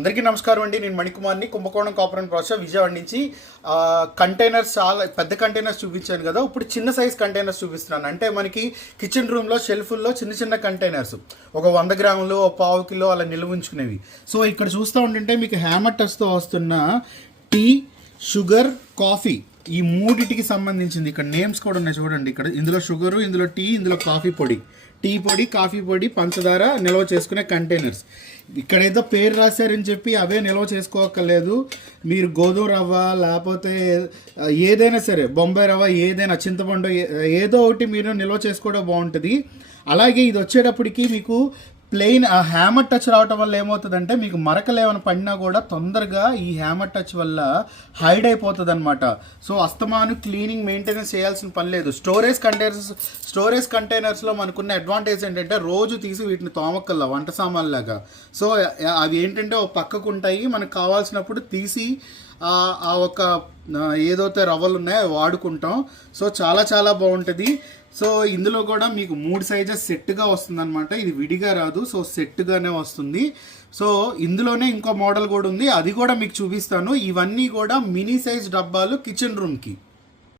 అందరికీ నమస్కారం అండి. నేను మణికుమార్ని, కుంభకోణం కాపర్ అండ్ ప్రాసెస్ విజయవాడ నుంచి. కంటైనర్స్, చాలా పెద్ద కంటైనర్స్ చూపించాను కదా, ఇప్పుడు చిన్న సైజ్ కంటైనర్స్ చూపిస్తున్నాను. అంటే మనకి కిచెన్ రూమ్లో షెల్ఫుల్లో చిన్న చిన్న కంటైనర్స్, ఒక 100 గ్రాములు, ఒక పావు కిలో అలా నిల్వ ఉంచుకునేవి. సో ఇక్కడ చూస్తూ ఉంటుంటే మీకు హ్యామర్ టచ్తో వస్తున్న టీ, షుగర్, కాఫీ, ఈ మూడిటికి సంబంధించింది ఇక్కడ నేమ్స్ కూడా ఉన్నాయి చూడండి. ఇక్కడ ఇందులో షుగరు, ఇందులో టీ, ఇందులో కాఫీ పొడి, టీ పొడి, కాఫీ పొడి, పంచదార నిల్వ చేసుకునే కంటైనర్స్. ఇక్కడేదో పేరు రాశారని చెప్పి అవే నిల్వ చేసుకోక్కర్లేదు. మీరు గోధుమ రవ్వ లేకపోతే ఏదైనా సరే, బొంబాయి రవ్వ, ఏదైనా చింతపండు, ఏదో ఒకటి మీరు నిల్వ చేసుకోవడం బాగుంటుంది. అలాగే ఇది వచ్చేటప్పటికి మీకు ప్లెయిన్ హ్యామర్ టచ్ రావటం వల్ల ఏమవుతుందంటే మీకు మరకలు ఏమైనా పడినా కూడా తొందరగా ఈ హ్యామర్ టచ్ వల్ల హైడ్ అయిపోతుంది అనమాట. సో అస్తమాను క్లీనింగ్, మెయింటెనెన్స్ చేయాల్సిన పని లేదు. స్టోరేజ్ కంటైనర్స్లో మనకున్న అడ్వాంటేజ్ ఏంటంటే రోజు తీసి వీటిని తోమక్కల్లా వంట సామాన్లాగా. సో అవి ఏంటంటే ఒక పక్కకు ఉంటాయి, మనకు కావాల్సినప్పుడు తీసి ఆ ఒక ఏదైతే రవ్వలు ఉన్నాయో అవి వాడుకుంటాం. సో చాలా చాలా బాగుంటుంది. సో ఇందులో కూడా మీకు 3 సైజెస్ సెట్గా వస్తుంది అనమాట. ఇది విడిగా రాదు, సో సెట్గానే వస్తుంది. సో ఇందులోనే ఇంకో మోడల్ కూడా ఉంది, అది కూడా మీకు చూపిస్తాను. ఇవన్నీ కూడా మినీ సైజ్ డబ్బాలు కిచెన్ రూమ్కి.